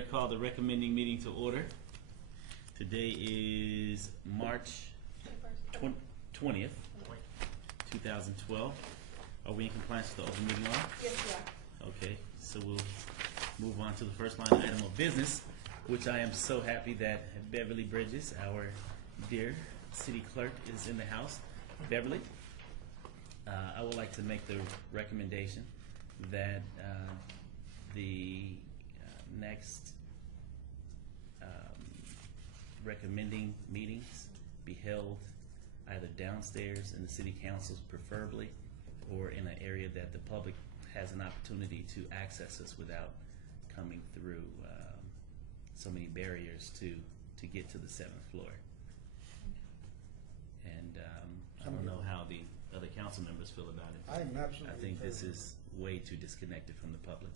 to call the recommending meeting to order. Today is March 20th, 2012. Are we in compliance with the open meeting law? Yes, we are. Okay, so we'll move on to the first line item of business, which I am so happy that Beverly Bridges, our dear city clerk, is in the house. Beverly, I would like to make the recommendation that the next recommending meetings be held either downstairs in the city councils preferably, or in an area that the public has an opportunity to access us without coming through so many barriers to get to the 7th floor. And I don't know how the other council members feel about it. I am absolutely. I think in this favor. is way too disconnected from the public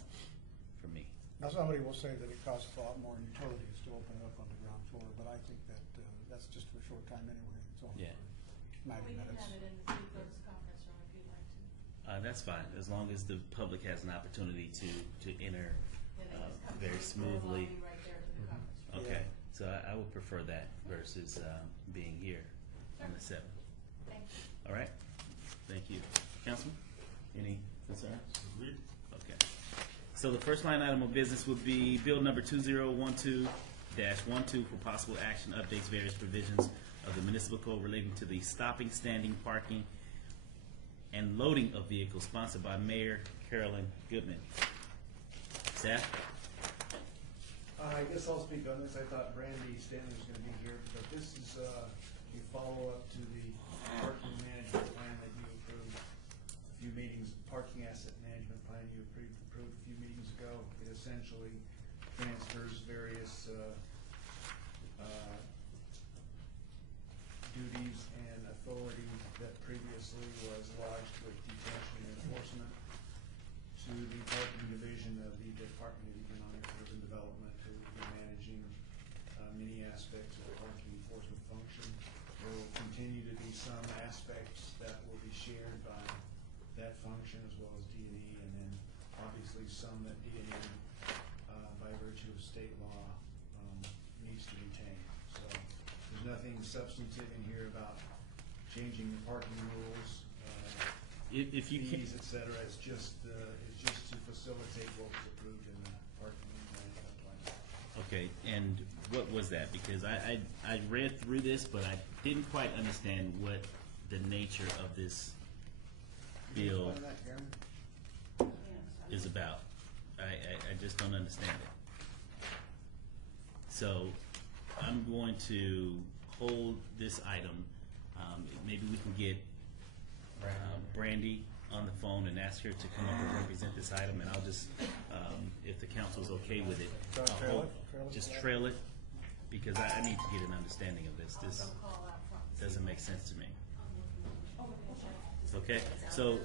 for me. Now, somebody will say that it costs a lot more in utilities to open it up on the ground floor, but I think that that's just for a short time anyway. It's only Yeah. for 90 We can minutes. have it in the city clerk's conference room if you'd like to. That's fine, as long as the public has an opportunity to enter Yeah, they just come very through the smoothly. lobby right there to the conference room. Okay, so I would prefer that versus being here on the 7th. Thank you. All right, thank you. Councilman, any concerns? Okay. So the first line item of business would be bill number 2012-12 for possible action updates various provisions of the municipal code relating to the stopping, standing, parking, and loading of vehicles, sponsored by Mayor Carolyn Goodman. Staff? I guess I'll speak on this. I thought Brandy Stanley was gonna be here, but this is a follow-up to the parking management plan that you approved a few meetings, parking asset management plan you approved a few meetings ago. It essentially transfers various duties and authority that previously was lodged with detention and enforcement to the parking division of the Department of Economic and Urban Development, who will be managing many aspects of the parking enforcement function. There will continue to be some aspects that will be shared by that function as well as D&E, and then obviously some that D&E, by virtue of state law, needs to retain. So there's nothing substantive in here about changing the parking rules, If you can, fees, et cetera. It's just to facilitate what was approved in the parking management plan. okay, and what was that? Because I read through this, but I didn't quite understand what the nature of this Can you bill explain that, Karen? is about. I just don't understand it. So I'm going to hold this item. Maybe we can get Brandy on the phone and ask her to come up and represent this item, and I'll just, if the council's okay with it, Just I'll trail hold- it? Trail it? just trail it, because I need to get an understanding of this. This Call out front. doesn't make sense to me. Oh, okay. Okay, so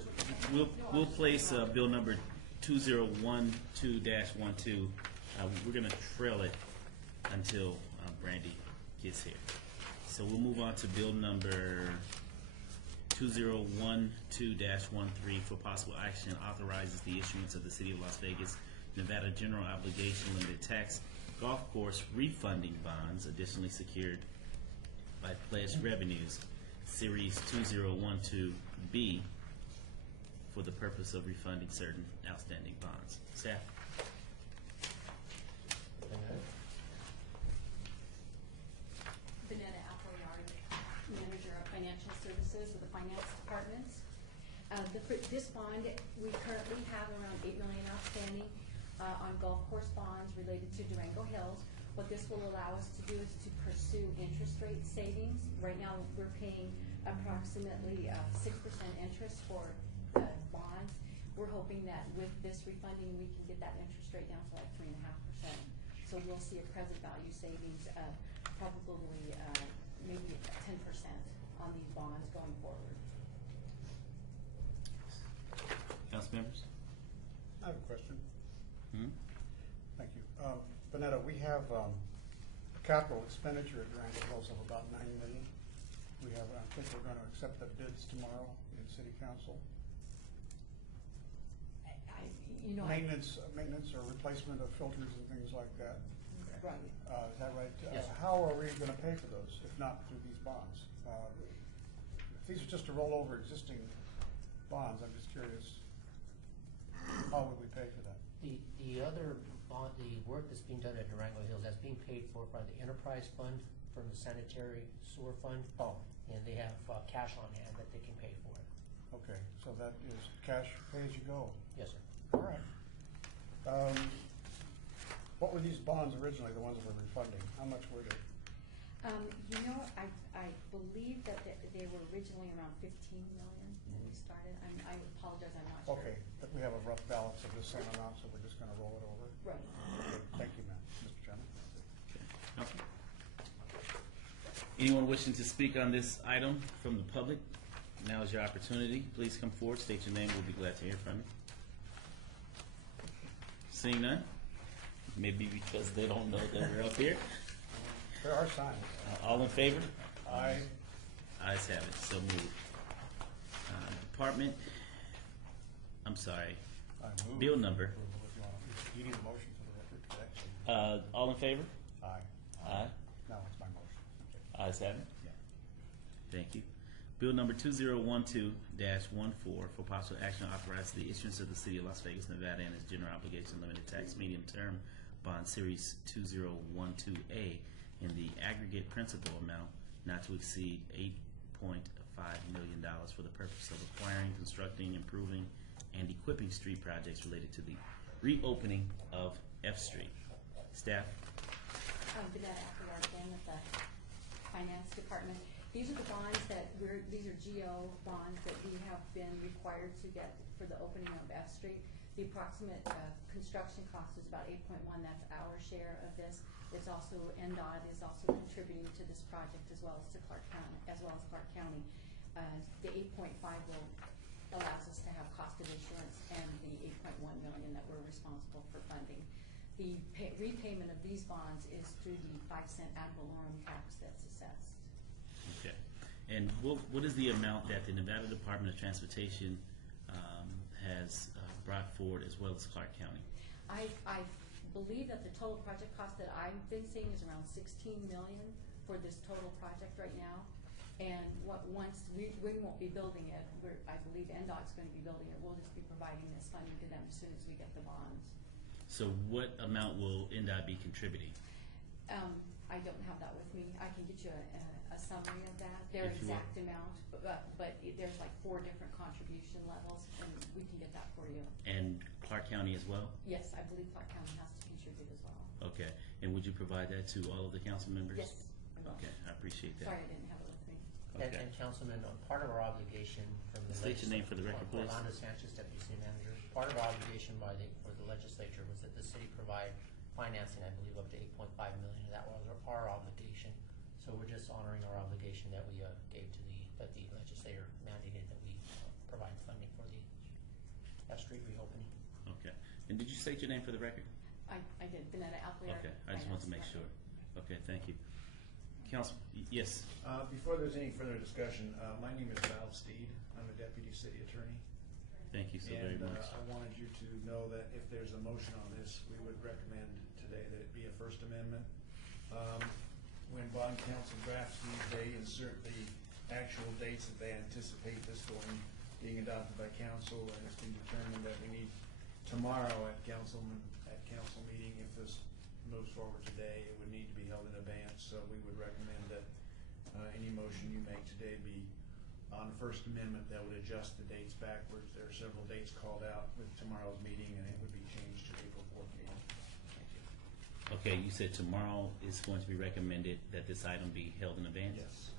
we'll place bill number 2012-12. We're gonna trail it until Brandy gets here. So we'll move on to bill number 2012-13 for possible action, authorizes the issuance of the City of Las Vegas, Nevada General Obligation Limited Tax Golf Course refunding bonds additionally secured by pledged revenues, Series 2012B, for the purpose of refunding certain outstanding bonds. Staff? Vanetta Appleyard, Manager of Financial Services of the Finance Departments. This bond, we currently have around $8 million outstanding on golf course bonds related to Durango Hills. What this will allow us to do is to pursue interest rate savings. Right now, we're paying approximately 6% interest for the bonds. We're hoping that with this refunding, we can get that interest rate down to like 3.5%. So we'll see a present value savings of probably maybe 10% on these bonds going forward. Council members? I have a question. Hmm? Thank you. Vanetta, we have a capital expenditure at Durango Hills of about $9 million. We have, I think we're going to accept the bids tomorrow in City Council. I Maintenance or replacement of filters and things like that. Right. Is that right? Yes. How are we gonna pay for those, if not through these bonds? If these are just to roll over existing bonds, I'm just curious, how would we pay for that? The other bond, the work that's being done at Durango Hills, that's being paid for by the enterprise fund from the sanitary sewer fund. Oh, And they have cash on hand that they can pay for it. okay, so that is cash pay as you go. Yes, sir. All right. What were these bonds originally, the ones that we're refunding? How much were they? I believe that they were originally around 15 million when we started. I apologize, I'm not sure. Okay, but we have a rough balance of the same amount, so we're just gonna roll it over? Right. Okay, thank you, ma'am, Mr. Chairman. Councilman? Anyone wishing to speak on this item from the public? Now is your opportunity. Please come forward, state your name, we'll be glad to hear from you. Seeing none? Maybe because they don't know that we're up here. There are signs. All in favor? Aye. Ayes have it, so moved. Department, I'm sorry, I move bill number. approval if you want. You need a motion for the record, actually. All in favor? Aye. Aye. No, it's my motion. Okay. Ayes have it. Yeah. Thank you. Bill number 2012-14 for possible action authorizes the issuance of the City of Las Vegas, Nevada and its general obligation limited tax medium term bond series 2012A in the aggregate principal amount not to exceed $8.5 million for the purpose of acquiring, constructing, improving, and equipping street projects related to the reopening of F Street. Staff? Vanetta Appleyard again with the Finance Department. These are the bonds these are GO bonds that we have been required to get for the opening of F Street. The approximate construction cost is about 8.1. That's our share of this. It's also, NDOT is also contributing to this project as well as to Clark County. The 8.5 allows us to have cost of insurance, and the 8.1 million that we're responsible for funding. The repayment of these bonds is through the 5-cent ad valorem tax that's assessed. Okay. And what is the amount that the Nevada Department of Transportation has brought forward as well as Clark County? I believe that the total project cost that I've been seeing is around 16 million for this total project right now. And once we won't be building it, I believe NDOT's going to be building it. We'll just be providing this funding to them as soon as we get the bonds. So what amount will NDOT be contributing? I don't have that with me. I can get you a summary of that, their If you exact amount, but there's like 4 different contribution levels, and we can get that for you. And Clark County as well? Yes, I believe Clark County has to contribute as well. Okay. And would you provide that to all of the council members? Yes, I will. Okay, I appreciate that. Sorry I didn't have it with me. Okay. And Councilman, part of our obligation from the State your name for the record, please. Orlando Sanchez, Deputy City Manager. Part of our obligation for the legislature was that the city provide financing, I believe, up to 8.5 million. That was our obligation. So we're just honoring our obligation that we gave to that the legislator mandated that we provide funding for the F Street reopening. Okay. And did you state your name for the record? I did, Vanetta Appleyard. Okay, I just want to make sure. Okay, thank you. Council, yes. Before there's any further discussion, my name is Val Steed. I'm a deputy city attorney. Thank you so very And much. I wanted you to know that if there's a motion on this, we would recommend today that it be a First Amendment. When bond council drafts these, they insert the actual dates that they anticipate this being adopted by council, and it's been determined that we need tomorrow at council meeting. If this moves forward today, it would need to be held in advance, so we would recommend that any motion you make today be on First Amendment that would adjust the dates backwards. There are several dates called out with tomorrow's meeting, and it would be changed to April 4th meeting. Thank you. Okay, you said tomorrow is going to be recommended that this item be held in advance? Yes.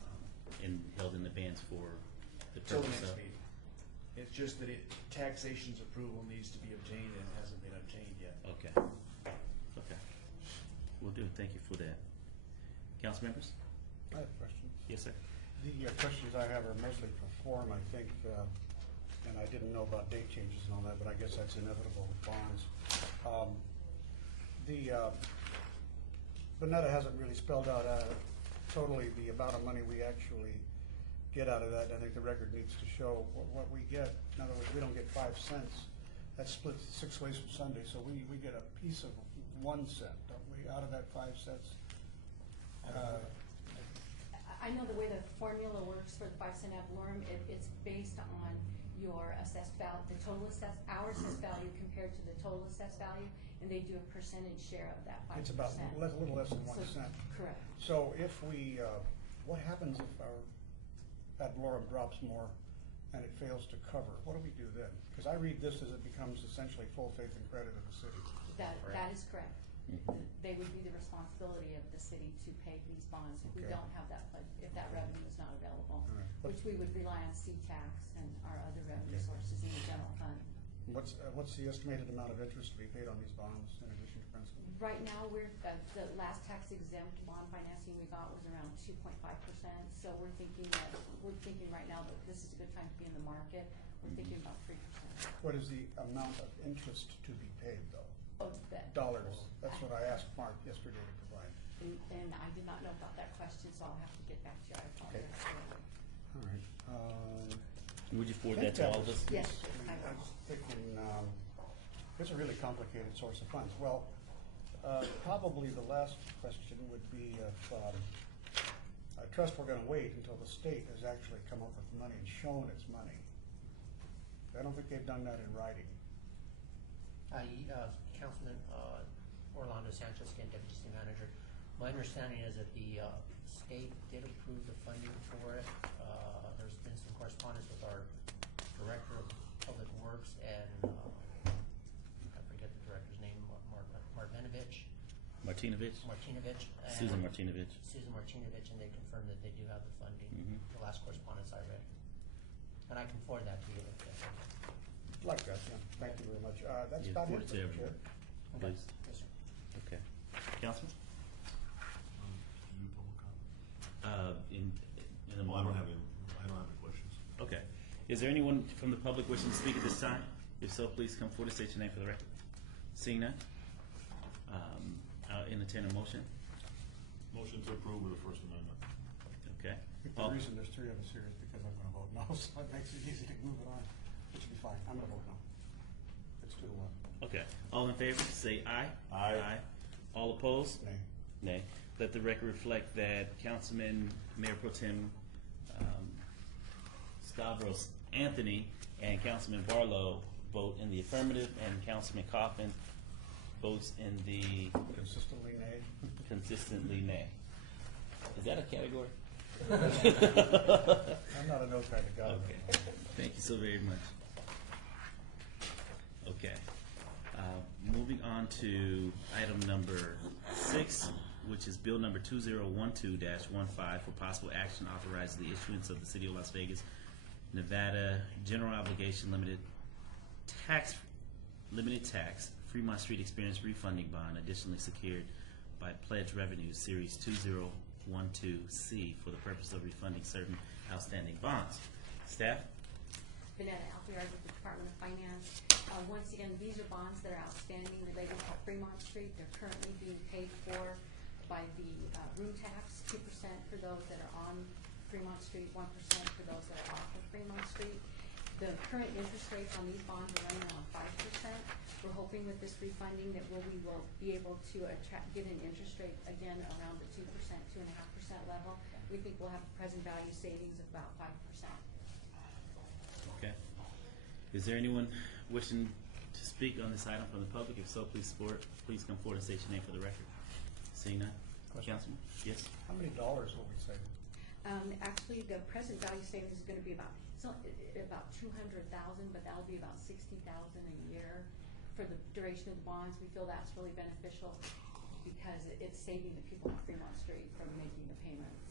And held in advance for the Till the purpose next of? meeting. It's just that taxation's approval needs to be obtained and it hasn't been obtained yet. Okay. Okay. Will do. Thank you for that. Council members? I have questions. Yes, sir. The questions I have are mostly for form, I think, and I didn't know about date changes and all that, but I guess that's inevitable with bonds. Vanetta hasn't really spelled out totally the amount of money we actually get out of that. I think the record needs to show what we get. In other words, we don't get 5 cents That splits 6 ways from Sunday, so we get a piece of 1 cent, don't we, out of that 5 cents? I know the way the formula works for the 5-cent ad valorem, it's based on your assessed value, the total assessed, our assessed value compared to the total assessed value, and they do a percentage share of that 5%. It's about a little less than 1 cent. Correct. So if we, what happens if our ad valorem drops more and it fails to cover? What do we do then? Because I read this as it becomes essentially full faith and credit of the city. That is correct. They would be the responsibility of the city to pay these bonds if we Okay. don't have that, if that revenue is not available, All right. which we would rely on C-tax and our other revenue Okay. sources in the general fund. What's the estimated amount of interest to be paid on these bonds in addition to principal? Right now, the last tax exempt bond financing we got was around 2.5%, so we're thinking right now that this is a good time to be in the market. We're thinking about 3%. What is the amount of interest to be paid, though? Oh, that. Dollars. That's what I asked Mark yesterday to provide. And I did not know about that question, so I'll have to get back to you. I apologize. All right. Would you forward that to all of us? Yes. I was thinking, it's a really complicated source of funds. Well, probably the last question would be if I trust we're gonna wait until the state has actually come up with money and shown its money. I don't think they've done that in writing. Councilman Orlando Sanchez, again, Deputy City Manager. My understanding is that the state did approve the funding for it. There's been some correspondence with our Director of Public Works and I forget the director's name, Martinovich. Susan Martinovich. Susan Martinovich, and they confirmed that they do have the funding. Mhm. The last correspondence I read, and I can forward that to you. Like that, yeah. Thank you very much. That's Yeah, about forward it, to Mr. everyone. Chair. Please. Yes, sir. Okay. Councilman? Do public comment? In a Well, I moment. don't have any questions. Okay. Is there anyone from the public wishing to speak at this time? If so, please come forward and state your name for the record. Seeing none, I'll entertain a motion. Motion to approve with the First Amendment. Okay. I think the reason there's 3 of us here is because I'm gonna vote no, so it makes it easy to move it on. It should be fine. I'm gonna vote no. It's 2-1. Okay. All in favor, say aye. Aye. All opposed? Nay. Nay. Let the record reflect that Councilman Mayor Pro Tem Stavros Anthony and Councilman Barlow vote in the affirmative, and Councilman Coffin votes in the Consistently nay. consistently nay. Is that a category? I'm not a no kind of guy. Okay. Thank you so very much. Okay. Moving on to item number 6, which is bill number 2012-15 for possible action authorizing the issuance of the City of Las Vegas, Nevada General Obligation Limited Tax Fremont Street Experience Refunding Bond, additionally secured by Pledge Revenue Series 2012C for the purpose of refunding certain outstanding bonds. Staff? Vanetta Alfieri with the Department of Finance. Once again, these are bonds that are outstanding related to Fremont Street. They're currently being paid for by the room tax, 2% for those that are on Fremont Street, 1% for those that are off of Fremont Street. The current interest rates on these bonds are running around 5%. We're hoping with this refunding that we will be able to get an interest rate again around the 2%, 2.5% level. We think we'll have a present value savings of about 5%. Okay. Is there anyone wishing to speak on this item from the public? If so, please come forward and state your name for the record. Seeing none? Question. Councilman? Yes? How many dollars will we save? Actually, the present value savings is gonna be about 200,000, but that'll be about 60,000 a year for the duration of the bonds. We feel that's really beneficial because it's saving the people on Fremont Street from making the payments.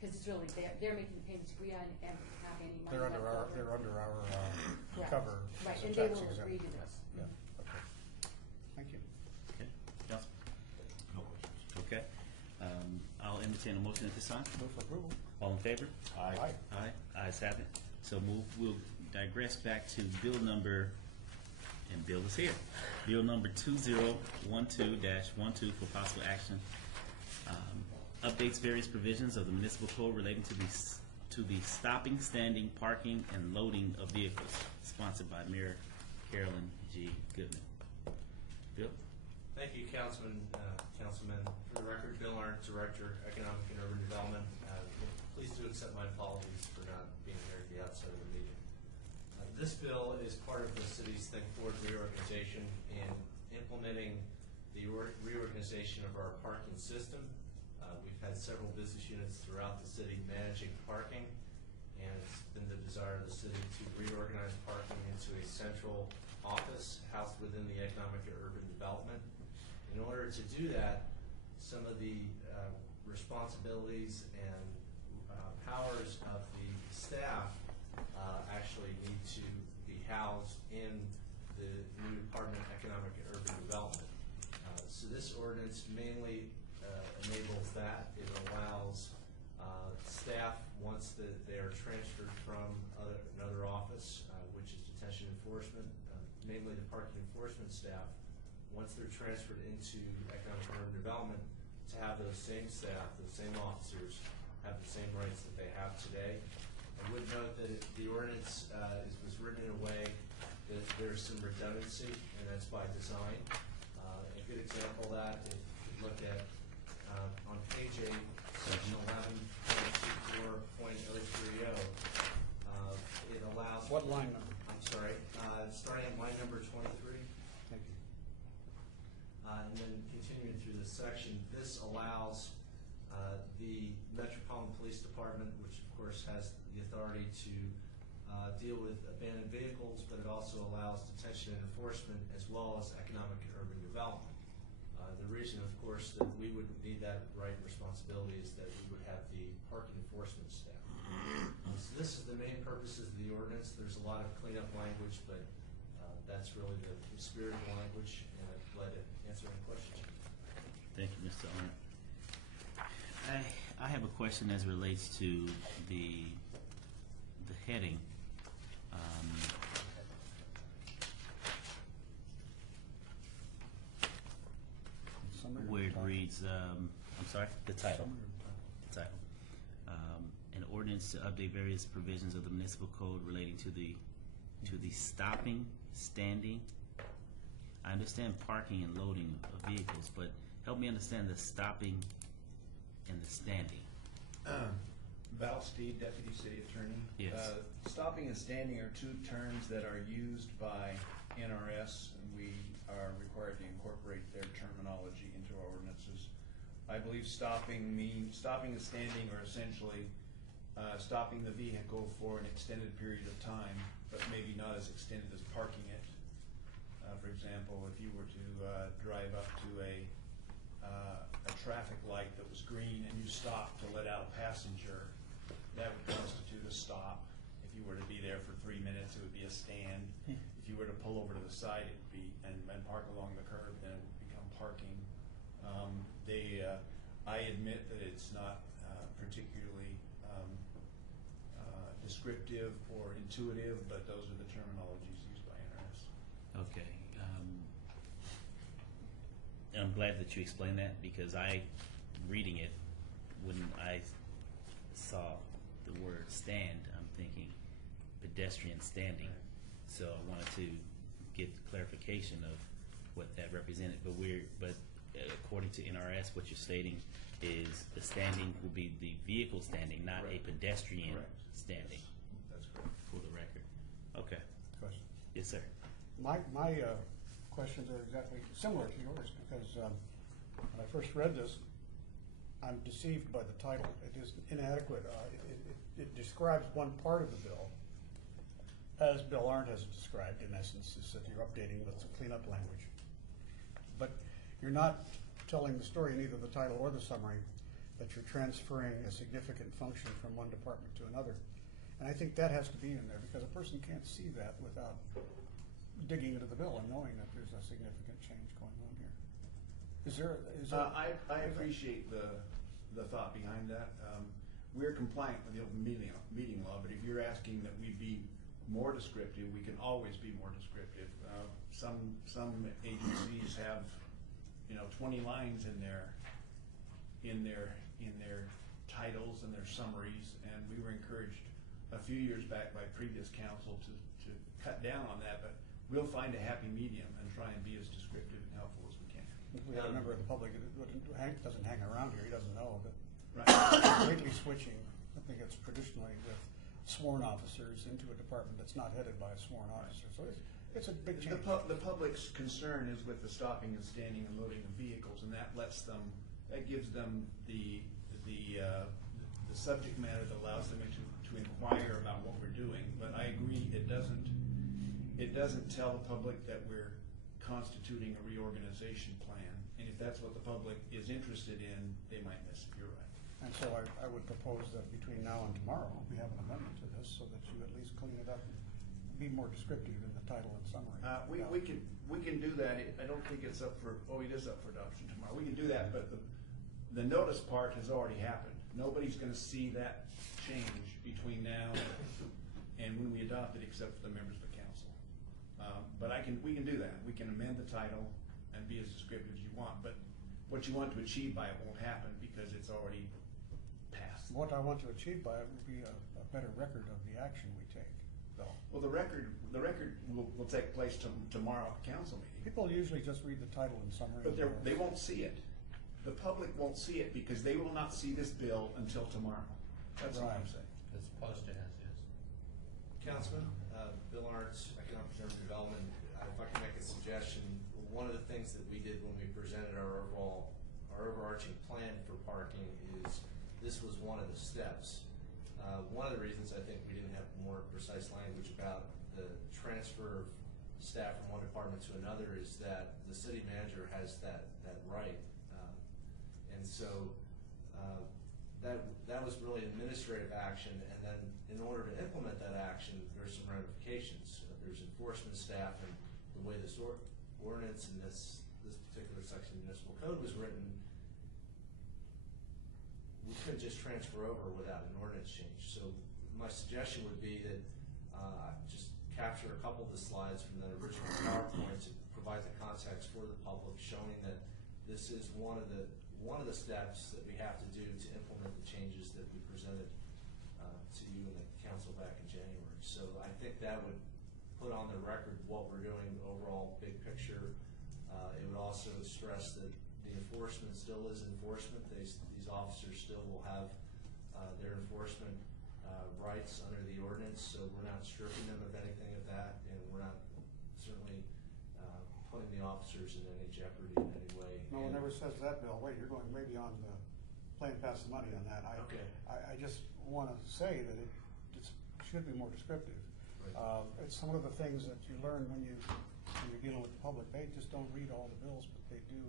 Because it's really, they're making the payments, we don't have any money They're left under our Correct. cover. Right, as a and they tax will exempt. agree to this. Yeah, okay. Thank you. Okay. Councilman? No questions. Okay. I'll entertain a motion at this time. Move for approval. All in favor? Aye. Aye. Ayes have it. So we'll digress back to bill number, and Bill is here. Bill number 2012-12 for possible action. Updates various provisions of the municipal code relating to the stopping, standing, parking, and loading of vehicles, sponsored by Mayor Carolyn G. Goodman. Bill? Thank you, Councilman. For the record, Bill Arndt, Director, Economic and Urban Development. Please do accept my apologies for not being here at the outset of the meeting. This bill is part of the city's Think Forward reorganization in implementing the reorganization of our parking system. We've had several business units throughout the city managing parking, and it's been the desire of the city to reorganize parking into a central office housed within the Economic and Urban Development. In order to do that, some of the responsibilities and powers of the staff actually need to be housed in the new Department of Economic and Urban Development. So this ordinance mainly enables that. It allows staff, once they are transferred from another office, which is detention enforcement, mainly the parking enforcement staff, once they're transferred into Economic and Urban Development, to have those same staff, those same officers, have the same rights that they have today. I would note that the ordinance was written in a way that there's some redundancy, and that's by design. A good example of that, if you look at on page 8, section 11.24.030, it allows. What line number? I'm sorry, starting at line number 23. Thank you. And then continuing through this section, this allows the Metropolitan Police Department, which of course has the authority to deal with abandoned vehicles, but it also allows detention and enforcement as well as economic and urban development. The reason, of course, that we would need that right and responsibility is that we would have the parking enforcement staff. So this is the main purposes of the ordinance. There's a lot of cleanup language, but that's really the spirit of the language, and I'd be glad to answer any questions. Thank you, Mr. Arndt. I have a question as it relates to the heading. Summary Where it of the reads, I'm sorry, the title. Title. An ordinance to update various provisions of the municipal code relating to the stopping, standing. I understand parking and loading of vehicles, but help me understand the stopping and the standing. Val Steed, Deputy City Attorney. Yes. Stopping and standing are two terms that are used by NRS, and we are required to incorporate their terminology into our ordinances. I believe stopping and standing are essentially stopping the vehicle for an extended period of time, but maybe not as extended as parking it. For example, if you were to drive up to a traffic light that was green and you stopped to let out a passenger, that would constitute a stop. If you were to be there for 3 minutes, it would be a stand. If you were to pull over to the side, it would be and park along the curb, then it would become parking. I admit that it's not particularly descriptive or intuitive, but those are the terminologies used by NRS. Okay. And I'm glad that you explained that, because reading it, when I saw the word stand, I'm thinking pedestrian standing. So I wanted to get clarification of what that represented. But according to NRS, what you're stating is the standing will be the vehicle standing, not a Correct. pedestrian Correct. standing. Yes, that's correct. For the record. Okay. Question. Yes, sir. My questions are exactly similar to yours, because when I first read this, I'm deceived by the title. It is inadequate. It describes one part of the bill, as Bill Arndt has described, in essence, is that you're updating with some cleanup language. But you're not telling the story in either the title or the summary that you're transferring a significant function from one department to another. And I think that has to be in there, because a person can't see that without digging into the bill and knowing that there's a significant change going on here. Is there? I appreciate the thought behind that. We're compliant with the open meeting law, but if you're asking that we be more descriptive, we can always be more descriptive. Some agencies have 20 lines in their titles and their summaries, and we were encouraged a few years back by previous council to cut down on that, but we'll find a happy medium and try and be as descriptive and helpful as we can. We have a member of the public who doesn't hang around here, he doesn't know, but Right. completely switching, I think it's traditionally with sworn officers into a department that's not headed by a sworn officer, so it's a big change. The public's concern is with the stopping and standing and loading of vehicles, and that gives them the subject matter that allows them to inquire about what we're doing. But I agree, it doesn't tell the public that we're constituting a reorganization plan, and if that's what the public is interested in, they might miss it, you're right. And so I would propose that between now and tomorrow, we have an amendment to this so that you at least clean it up and be more descriptive in the title and summary. We can do that. I don't think it's up for, it is up for adoption tomorrow. We can do that, but the notice part has already happened. Nobody's gonna see that change between now and when we adopt it, except for the members of the council. But we can do that. We can amend the title and be as descriptive as you want, but what you want to achieve by it won't happen because it's already passed. What I want to achieve by it would be a better record of the action we take, though. Well, the record will take place tomorrow at the council meeting. People usually just read the title and summary. But they won't see it. The public won't see it because they will not see this bill until tomorrow. That's what I'm Right. saying. It's posted as is. Councilman, Bill Arndt, Economic and Urban Development, if I can make a suggestion, one of the things that we did when we presented our overarching plan for parking is this was one of the steps. One of the reasons I think we didn't have more precise language about the transfer of staff from one department to another is that the city manager has that right. And so that was really administrative action, and then in order to implement that action, there's some ramifications. There's enforcement staff, and the way this ordinance and this particular section of the municipal code was written, we couldn't just transfer over without an ordinance change. So my suggestion would be that just capture a couple of the slides from the original PowerPoint to provide the context for the public, showing that this is one of the steps that we have to do to implement the changes that we presented to you and the council back in January. So I think that would put on the record what we're doing overall, big picture. It would also stress that the enforcement still is enforcement. These officers still will have their enforcement rights under the ordinance, so we're not stripping them of anything of that, and we're not certainly putting the officers in any jeopardy in any way. No one ever says that, Bill. Wait, you're going maybe on the playing past the money on that. Okay. I just want to say that it should be more descriptive. Right. It's some of the things that you learn when you're dealing with the public. They just don't read all the bills, but they do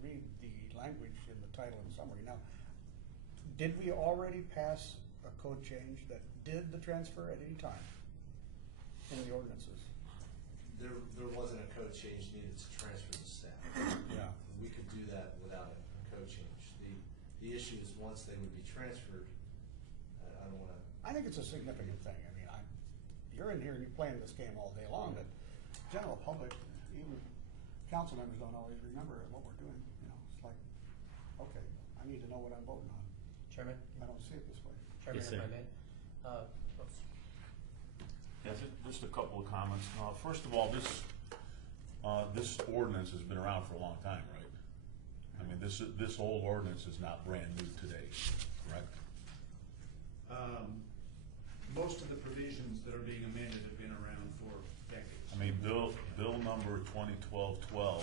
read the language in the title and summary. Now, did we already pass a code change that did the transfer at any time in the ordinances? There wasn't a code change needed to transfer the staff. Yeah. We could do that without a code change. The issue is once they would be transferred, I don't want to. I think it's a significant thing. I mean, you're in here and you're playing this game all day long, but general public, even council members don't always remember what we're doing. You know, it's like, okay, I need to know what I'm voting on. Chairman? I don't see it this way. Chairman, Yes, if sir. I may? Oops. Yeah, just a couple of comments. First of all, this ordinance has been around for a long time, right? I mean, this old ordinance is not brand new today, correct? Most of the provisions that are being amended have been around for decades. I mean, bill number 2012-12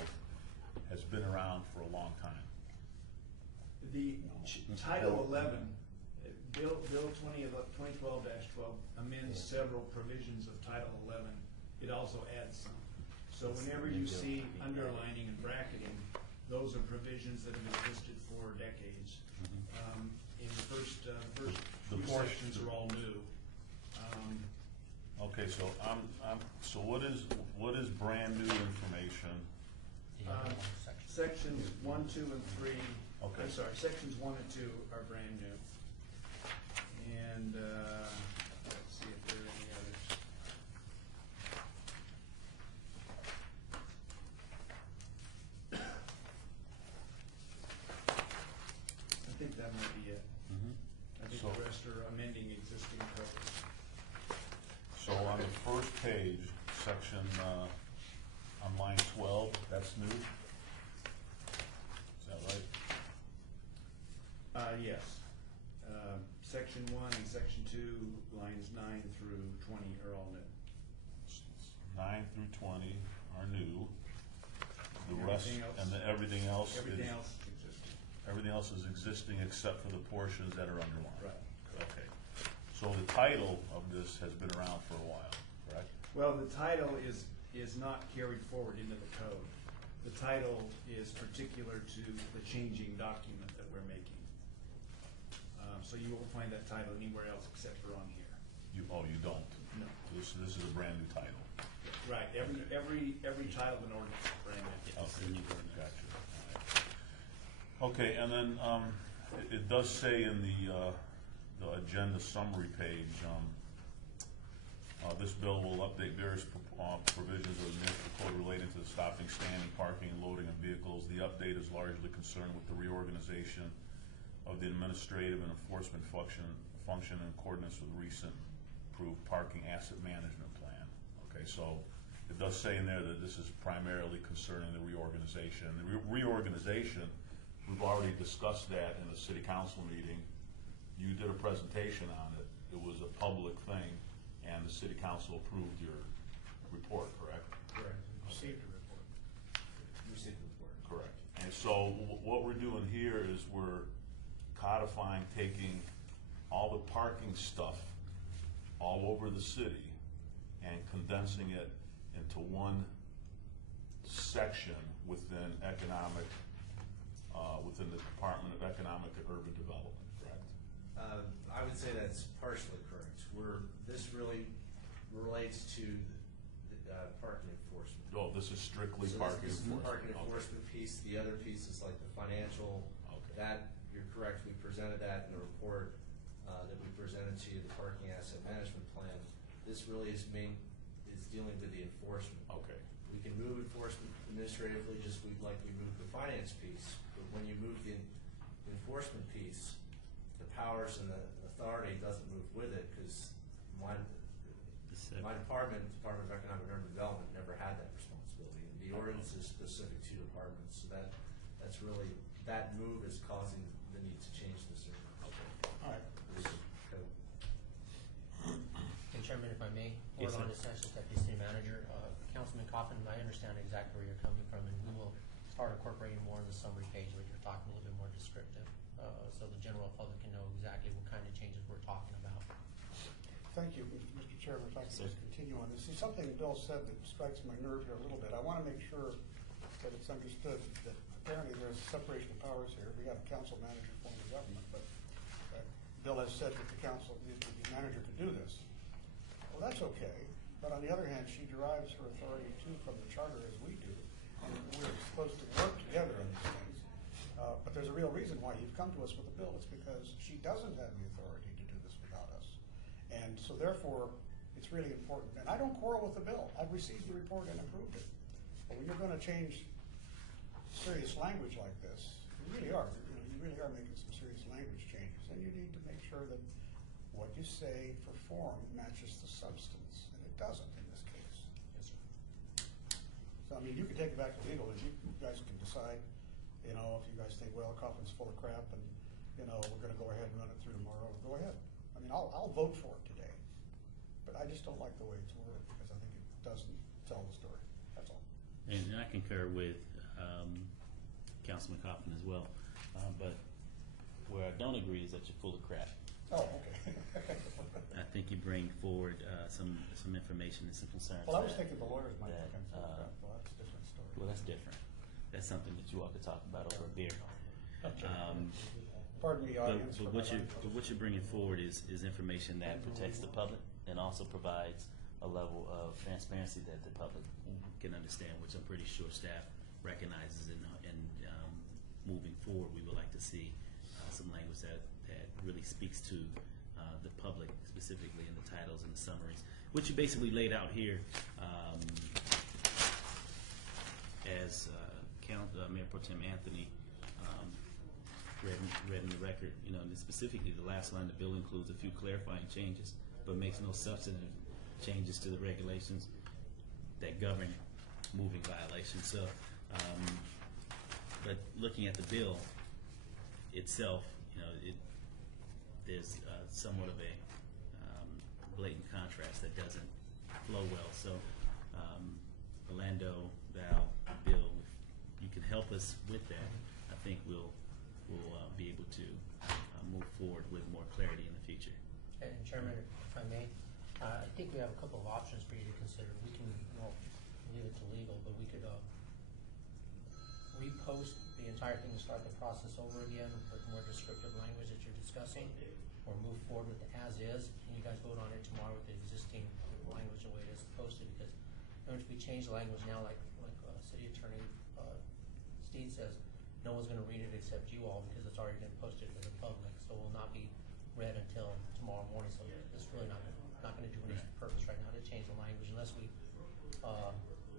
has been around for a long time. The Title 11, Bill 2012-12 amends several provisions of Title 11. It also adds some. So whenever you see underlining and bracketing, those are provisions that have existed for decades. In the first few sections are all new. Okay, so so what is brand new information? The other one section. Sections 1, 2, and 3. Okay. I'm sorry, sections 1 and 2 are brand new. And let's see if there are any others. I think that might be it. I think So- the rest are amending existing codes. So on the first page, section on line 12, that's new? Is that right? Yes. Section 1 and Section 2, lines 9 through 20 are all new. 9 through 20 are new. The And rest, everything else- and everything else is. Everything else is existing. Everything else is existing except for the portions that are underlined. Right. Okay. So the title of this has been around for a while, correct? Well, the title is not carried forward into the code. The title is particular to the changing document that we're making. So you won't find that title anywhere else except for on here. You don't? No. This is a brand new title. Right, every title of an ordinance is brand new. Okay, gotcha. All right. Okay, and then, it does say in the agenda summary page, this bill will update various provisions of the municipal code relating to the stopping, standing, parking, and loading of vehicles. The update is largely concerned with the reorganization of the administrative and enforcement function in accordance with recent approved parking asset management plan. Okay, so it does say in there that this is primarily concerning the reorganization. The reorganization, we've already discussed that in the city council meeting. You did a presentation on it. It was a public thing, and the city council approved your report, correct? Correct. Received a report. Received the report. Correct. And so what we're doing here is we're codifying, taking all the parking stuff all over the city and condensing it into one section within within the Department of Economic and Urban Development, correct? I would say that's partially correct. This really relates to the parking enforcement. Oh, this is strictly So parking this is the enforcement. parking Okay. enforcement piece. The other piece is like the financial. Okay. That, you're correct, we presented that in the report that we presented to you, the parking asset management plan. This really is dealing with the enforcement. Okay. We can move enforcement administratively just like we moved the finance piece, but when you move the enforcement piece, the powers and the authority doesn't move with it, because my department, Department of Economic and Urban Development, never had that responsibility. And the ordinance is specific to departments, so that's really, that move is causing the need to change this. Okay. All right. Code. And Chairman, if I may, Yes, Orlando sir. Sanchez, Deputy City Manager. Councilman Coffin, I understand exactly where you're coming from, and we will start incorporating more in the summary page where you're talking a little bit more descriptive, so the general public can know exactly what kind of changes we're talking about. Thank you, Mr. Chairman. If I Sir. could just continue on this. See, something Bill said that strikes my nerve here a little bit. I want to make sure that it's understood that apparently there's separation of powers here. We got a council manager form of government, but Bill has said that the manager could do this. Well, that's okay. But on the other hand, she derives her authority too from the charter as we do. And we're supposed to work together on these things. But there's a real reason why you've come to us with a bill. It's because she doesn't have the authority to do this without us. And so therefore, it's really important. And I don't quarrel with the bill. I've received the report and approved it. But when you're going to change serious language like this, you really are. You really are making some serious language changes. And you need to make sure that what you say for form matches the substance. And it doesn't in this case. Yes, sir. So, I mean, you can take it back to legal, and you guys can decide, if you guys think, well, Coffin's full of crap, and, we're gonna go ahead and run it through tomorrow, go ahead. I mean, I'll vote for it today, but I just don't like the way it's worded, because I think it doesn't tell the story, that's all. And I concur with Councilman Coffin as well. But where I don't agree is that you're full of crap. Oh, okay. I think you bring forward some information and some concerns. Well, I was that- thinking the lawyers might that, think I'm full of crap, well, that's a different story. Well, that's different. That's something that you ought to talk about over a beer. Pardon me, audience. But what you're bringing forward is information that protects the public and also provides a level of transparency that the public can understand, which I'm pretty sure staff recognizes. And moving forward, we would like to see some language that really speaks to the public, specifically in the titles and the summaries, which you basically laid out here as Mayor Pro Tem Anthony read in the record. And specifically the last line, the bill includes a few clarifying changes, but makes no substantive changes to the regulations that govern moving violation. So, but looking at the bill itself, there's somewhat of a blatant contrast that doesn't flow well. So, Orlando, Val, Bill, if you can help us with that, I think we'll be able to move forward with more clarity in the future. And Chairman, if I may, I think we have a couple of options for you to consider. We can, leave it to legal, but we could repost the entire thing and start the process over again with more descriptive language that you're discussing, or move forward with the as-is, and you guys vote on it tomorrow with the existing language the way it is posted, because if we change the language now, like City Attorney Steed says, no one's gonna read it except you all, because it's already been posted to the public, so it will not be read until tomorrow morning, so it's really not gonna do any purpose right now to change the language unless we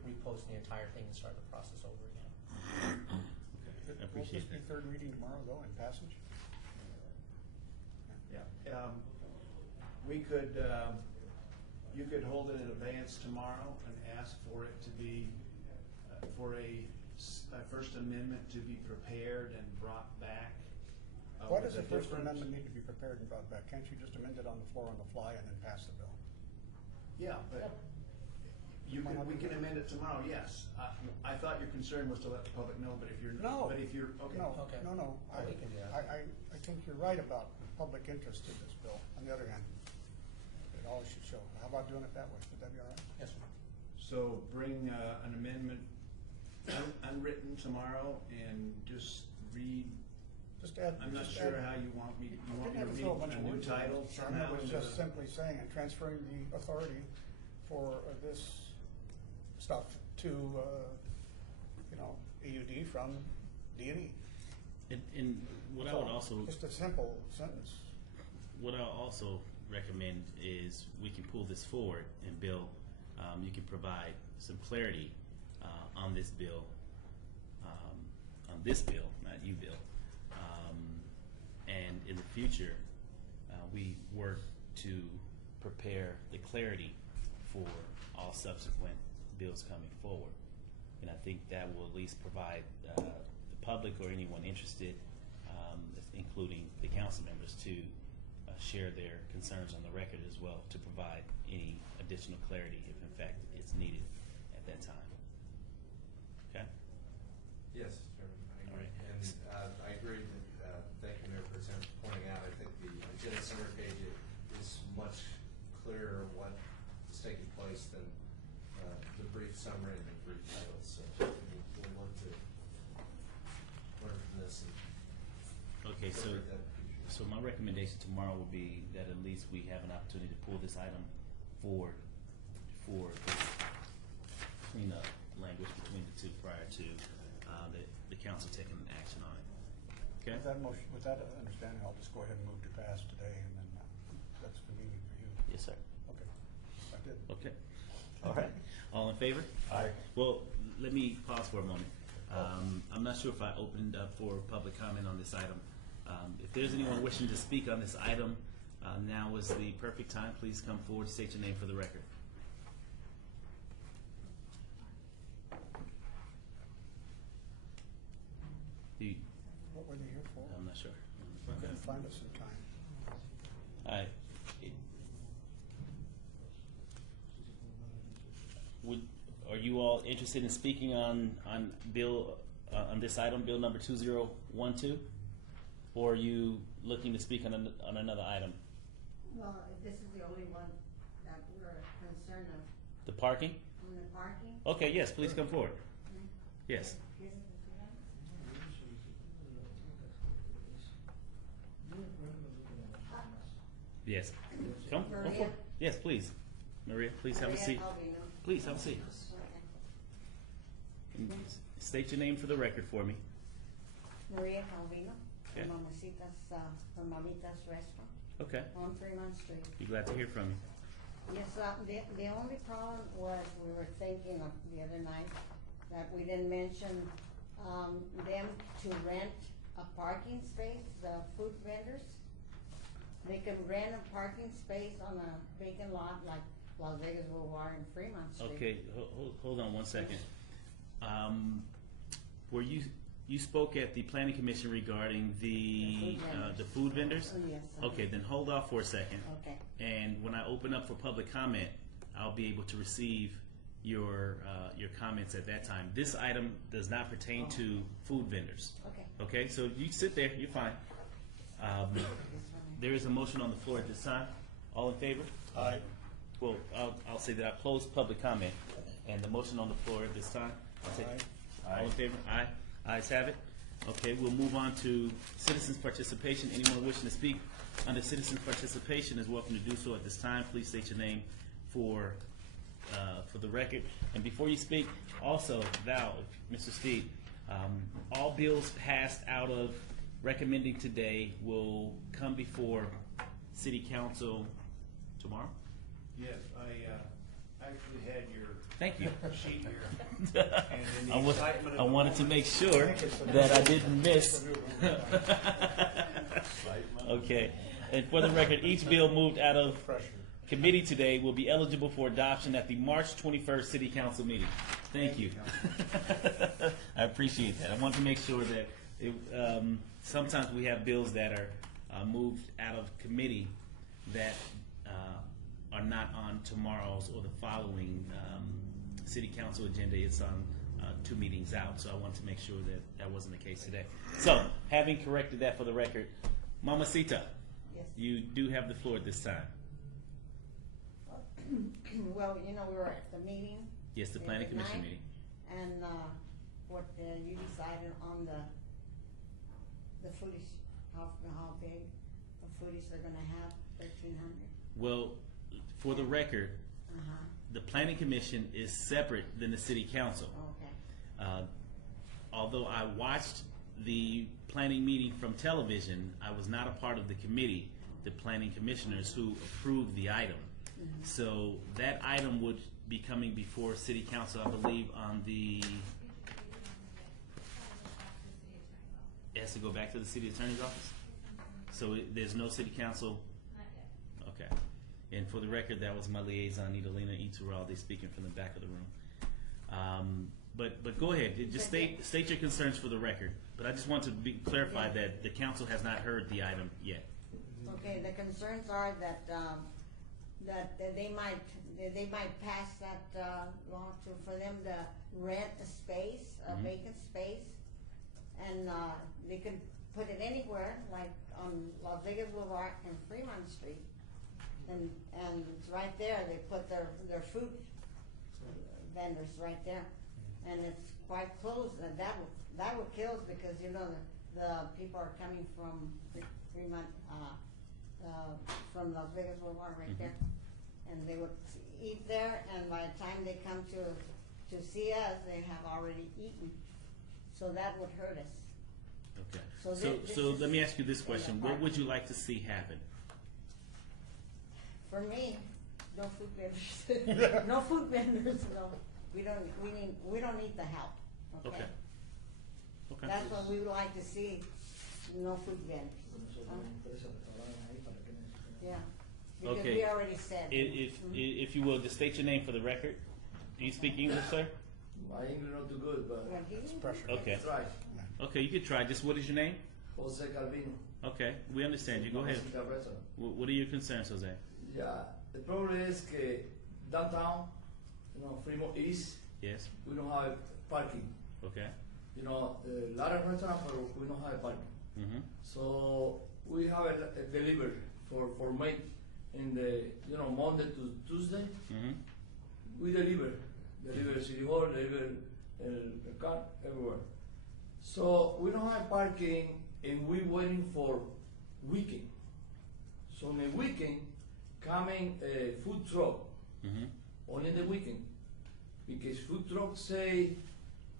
repost the entire thing and start the process over again. I appreciate Will this be that. third reading tomorrow, though, in passage? Yeah, we could, you could hold it in advance tomorrow and ask for it to be, for a First Amendment to be prepared and brought back. Why with does a the First different- Amendment need to be prepared and brought back? Can't you just amend it on the floor on the fly and then pass the bill? Yeah, but we can amend it tomorrow, yes. I thought your concern was to let the public know, but if you're, No. but if you're, okay. No, Okay. no. Oh, we can do that. I think you're right about public interest in this bill. On the other hand, it always should show. How about doing it that way? Would that be all right? Yes, sir. So bring an amendment unwritten tomorrow and just read. Just add. I'm not just sure add- how you want me to Didn't have to throw a bunch read of a new words in it. title It somehow. was into just the- simply saying and transferring the authority for this stuff to, AUD from D&E. And what I would also Just a simple sentence. What I'll also recommend is we can pull this forward, and Bill, you can provide some clarity on this bill, not you, Bill. And in the future, we work to prepare the clarity for all subsequent bills coming forward. And I think that will at least provide the public or anyone interested, including the council members, to share their concerns on the record as well, to provide any additional clarity if in fact it's needed at that time. Okay? Yes, Chairman, I All agree. right. And I agree that, thank you, Mayor Pro Tem, for pointing out, I think the agenda center page is much clearer what is taking place than the brief summary and the brief titles. So we'll work to learn from this and Okay, so incorporate that in the future. so my recommendation tomorrow will be that at least we have an opportunity to pull this item forward for the cleanup language between the two prior to the council taking action on it. Okay? With that motion, with that understanding, I'll just go ahead and move to pass today, and then that's convenient for you. Yes, sir. Okay, I did. Okay. All right. All in favor? Aye. Well, let me pause for a moment. I'm not sure if I opened up for public comment on this item. If there's anyone wishing to speak on this item, now is the perfect time. Please come forward, state your name for the record. What were they here for? I'm not sure. Okay, find us some time. All right. Are you all interested in speaking on bill on this item, bill number 2012, or are you looking to speak on another item? Well, this is the only one that we're concerned of, The parking? on the parking. Okay, yes, please come forward. Yes. This is the one. Yes. Come Maria? forward. Yes, please. Maria, please have a Maria seat. Calvino. Please have a seat. Okay. And state your name for the record for me. Maria Calvino, Okay. from Mamitas Restaurant Okay. on Fremont Street. Be glad to hear from you. Yes, the only problem was we were thinking of the other night that we didn't mention, them to rent a parking space, the food vendors. They can rent a parking space on a vacant lot like Las Vegas Boulevard and Fremont Street. Okay, hold on one second. were you spoke at the planning commission regarding the food vendors? Oh, yes. Okay, then hold off for a second. Okay. And when I open up for public comment, I'll be able to receive your comments at that time. This item does not pertain to food vendors. Okay. Okay, so you sit there, you're fine. There is a motion on the floor at this time. All in favor? Aye. Well, I'll say that I closed public comment, and the motion on the floor at this time. I'll take it. All in favor? Aye. Ayes have it. Okay, we'll move on to citizens' participation. Anyone wishing to speak under citizens' participation is welcome to do so at this time. Please state your name for the record. And before you speak, also, Val, Mr. Steve, all bills passed out of recommending today will come before City Council tomorrow? Yes, I actually had your Thank you. sheet here. And in the excitement of I the wanted to moment- make sure that I didn't miss. Okay, and for the record, each bill moved out of Pressure. committee today will be eligible for adoption at the March 21st City Council meeting. Thank you. I appreciate that. I want to make sure that sometimes we have bills that are moved out of committee that are not on tomorrow's or the following City Council agenda. It's on 2 meetings out, so I want to make sure that that wasn't the case today. So, having corrected that for the record, Mamacita, Yes. you do have the floor at this time. Well, we were at the meeting. Yes, the the Planning other Commission night, meeting. And what you decided on the footage, how big the footage they're gonna have, 1,300. Well, for the record, Uh-huh, the Planning Commission is separate than the City Council. okay. Although I watched the planning meeting from television, I was not a part of the committee, the planning commissioners who approved the item. So that item would be coming before City Council, I believe, on the, it has to go back to the City Attorney's Office? So there's no City Council? Okay. And for the record, that was my liaison, Idalina Iturralde, speaking from the back of the room. But go ahead, just state your concerns for the record. But I just want to clarify that the council has not heard the item yet. Okay, the concerns are that, that they might pass that, law for them to rent a space, a Mhm. vacant space. And, they could put it anywhere, like on Las Vegas Boulevard and Fremont Street. And it's right there, they put their food vendors right there. And it's quite close, and that would kill us because, the people are coming from Fremont, from Las Vegas Boulevard right there. And they would eat there, and by the time they come to see us, they have already eaten. So that would hurt us. Okay. So So this let is- me ask you this yeah, question. fine. What would you like to see happen? For me, no food vendors. No food vendors, no. We don't need the help, okay? Okay. Okay. That's what we would like to see, no food vendors. Yeah, because Okay. we already said. If you will, just state your name for the record. Do you speak English, sir? My English not too good, but Well, It's pressure. Okay. try. Okay, you could try. Just what is your name? Jose Calvino. Okay, we understand you. Go ahead. Mamacita Restaurant. What are your concerns, Jose? Yeah, the problem is que downtown, Fremont East, Yes? we don't have parking. Okay. A lot of restaurants, but we don't have parking. Mm-hmm. So we have a delivery for May in the, Monday to Tuesday. Mm-hmm. We deliver City Hall, deliver the car, everywhere. So we don't have parking and we waiting for weekend. So on the weekend, coming a food truck, Mm-hmm. only the weekend. Because food trucks say,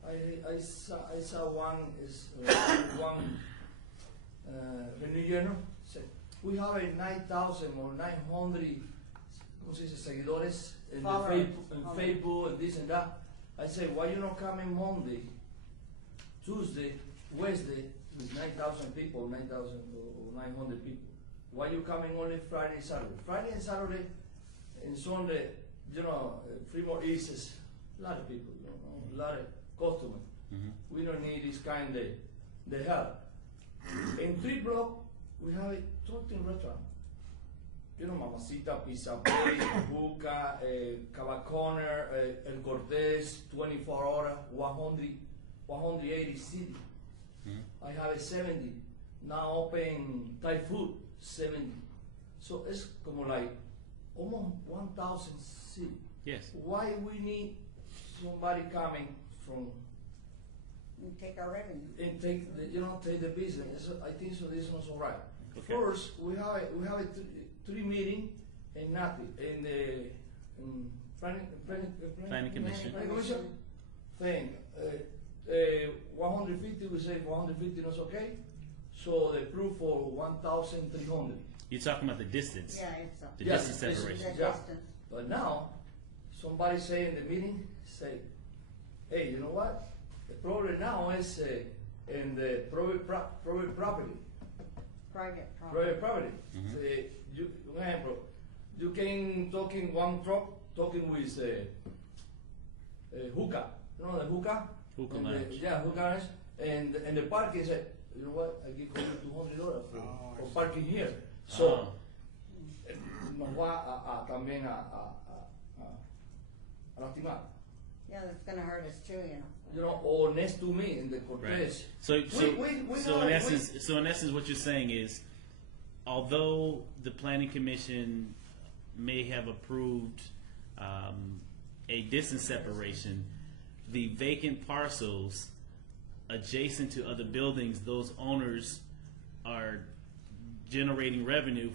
I saw one Renillero, said, we have a 9,000 or 900 ¿cómo se dice? Seguidores in the Follower. Facebook and this and that. I say, why you not coming Monday, Tuesday, Wednesday with 9,000 people, 9,000 or 900 people? Why you coming only Friday and Saturday? Friday and Saturday and Sunday, Fremont East is a lot of people, a lot of customer. Mhm. We don't need this kind of the help. In 3 block, we have a 13 restaurant. You know, Mamacita, Pizza Place, Hookah, Cava Corner, El Cortez, 24 Horas, 180 city. Mhm. I have a 70. Now open Thai food, 70. So it's como like almost 1,000 city. Yes. Why we need somebody coming from You take our revenue. and take the, take the business? So I think so. This is not so right. Okay. First, we have a three meeting and nothing in the Planning commission. Planning commission thing. 150. We say 150 is okay. So they approve for 1,300. You're talking about the distance. Yeah, it's a. The Yes, distance this- separation. The Yeah. distance. But now, somebody say in the meeting, say, hey, you know what? The problem now is in the private property. Private property. Private property. Mhm. Say, for example, you can talk in one truck, talking with hookah. You know the hookah? Hookah And lounge. yeah, hookah lounge. And the parking said, you know what? I give you $200 Oh, I for see. parking here. So, Oh. nos va también a lastimar. Yeah, that's gonna hurt us too, Or next to me in the Cortez. Right. So, in essence, what you're saying is, although the planning commission may have approved a distance separation, the vacant parcels adjacent to other buildings, those owners are generating revenue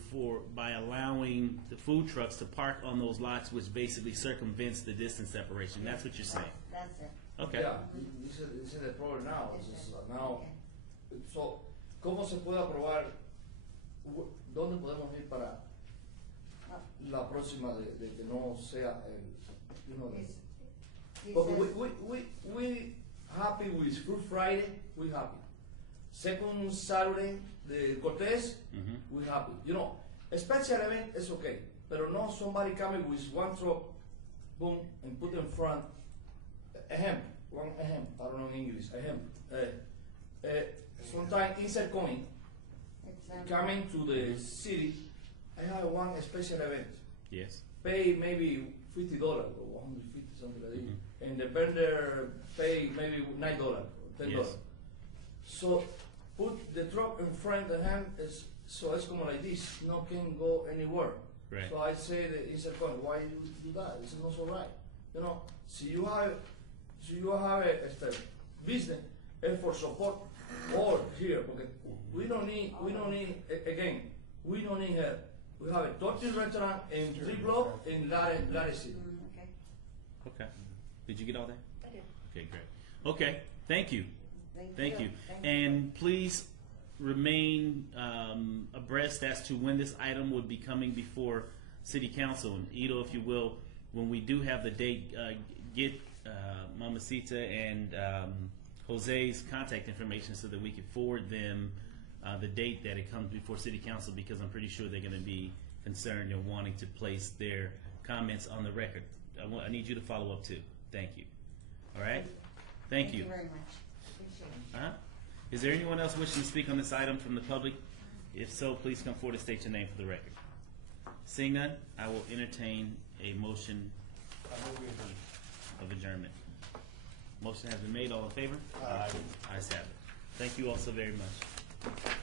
by allowing the food trucks to park on those lots, which basically circumvents the distance separation. That's what you're saying. That's it. Okay. Yeah, this is the problem now. This This is- is, now, okay. so, ¿cómo se puede aprobar? ¿Dónde podemos ir para la próxima de que no sea el, It's- he But says- we happy with Fruit Friday, we happy. Second Saturday, the Cortez, Mhm. we happy. A special event is okay, but no somebody coming with one truck, boom, and put in front a hemp, I don't know in English, a hemp. Sometimes inside coming to the city, I have one special event. Yes. Pay maybe $50 or 150, something like that. Mhm. And the vendor pay maybe $9 or $10. Yes. So put the truck in front of him, so it's como like this, no can go anywhere. Right. So I say that it's a con, why you do that? It's not so right. So you have a business for support all here, because we don't need again, we don't need help. We have a 13 restaurant in 3 block in Lares City. Okay. Okay. Did you get all that? I did. Okay, great. Okay, thank you. Thank you. Thank And please remain abreast as to when this item would be coming before City Council. And Ito, if you will, when we do have the date, get Mamacita and Jose's contact information so that we can forward them the date that it comes before City Council, because I'm pretty sure they're going to be concerned and wanting to place their comments on the record. I need you to follow up too. Thank you. All right? Thank you. very much. Appreciate it. Uh-huh. Is there anyone else wishing to speak on this item from the public? If so, please come forward and state your name for the record. Seeing none, I will entertain a motion of adjournment. Motion has been made. All in favor? Aye. Ayes have it. Thank you all so very much.